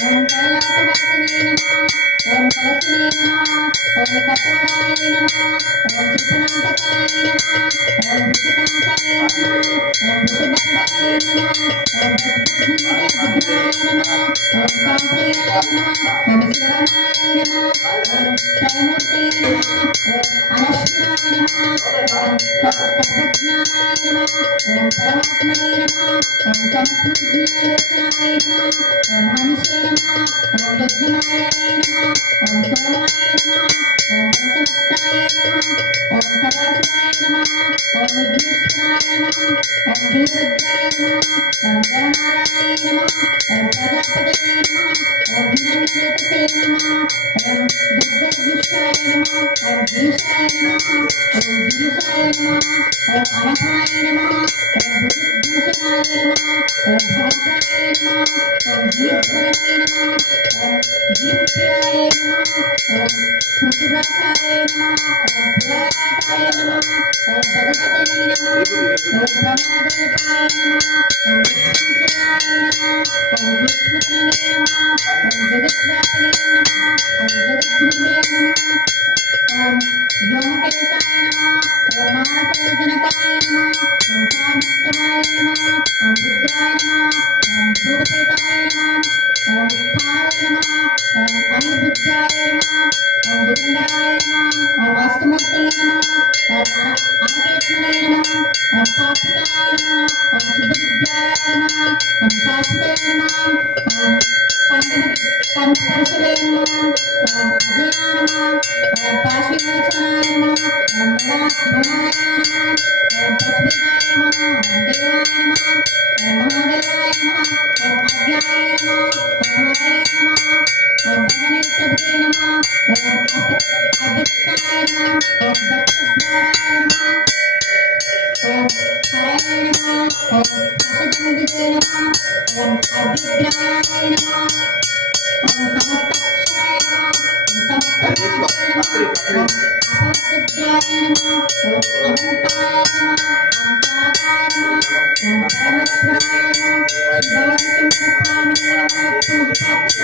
ओम कैलासवासिने नमः ओम कवचिने नमः ओम कपोलाय नमः ओम त्रिपुरांतकाय नमः ओम भूषितांताय नमः ओम भूषितांताय नमः ओम भद्रघ्नाय नमः ओम कांप्रियाय नमः ओम शिवरामाय नमः ओम त्रयमूर्तये नमः ओम अनश्वराय नमः ओम सर्वज्ञानाय नमः ओम परमात्मने नमः ओम चमत्कृज्ञायोचनाय नमः ओम हनिषे नमः ओम यज्ञमायाय नमः ओम सोमाय नमः ओम पंचमुक्ताय नमः ओम सदाशिवाय नमः ओम विघ्नेश्वराय नमः ओम वीरभद्राय नमः ओम गणनारायणाय नमः ओम प्रजापतये नमः ओम हिरण्यकेतसे नमः ओम दुर्गदुष्टाय नमः ओम धीशाय नमः ओम धीशाय नमः ओम अनघाय नमः ओम भूषणाय नमः ओम भद्राय नमः ओम दीपधरणे नमः ओम दीप्याय नमः ओम पृथ्वीव्रताय नमः ओम पुराताय नमः ओम भगवते नमः ओम ब्रह्मदेवाय नमः ओम विष्णुजयाय नमः ओम विष्णुतनये नमः ओम जगद्व्यापिने नमः ओम जगद्गुरुवे नमः ओम व्योमकेशाय नमः ओम महासर्जनकाय नमः ओम कामिष्टमाय नमः ओम रुद्राय नमः ओम धूमकेताय नमः ओम उत्थाय नमः ओम अनिरुद्धाय नमः ओम दुर्गाय नमः ओम अष्टमूर्तये नमः ओम अनकेतमने नमः ओम स्थापिताय नमः ओम सिद्धविद्याय नमः ओम शाश्वते नमः ओम पंचपरशवे नमः ओम अजयाय नमः ओम काशीमोचनाय नमः ओम मृणाय नमः ओम तस्वीराय नमः ओम देवाय नमः ओम महादेवाय नमः ओम अज्ञाय नमः ओम हरे नमः ओम भगनेत्रभृते नमः ओम अभिष्टाय नमः ओम दक्षद्वाराय नमः ओम हरे नमः ओम हर्षजन्विते नमः ओम अभिग्रहाय नमः ओम समस्तक्षाय नमः ओम समस्तनाथाय नमः ओम अपवृद्ध्याय नमः ओम अनंताय नमः ओम कालाय नमः ओम परमेश्वराय नमः शिववंशं स्वामिने नमः पूज्यात्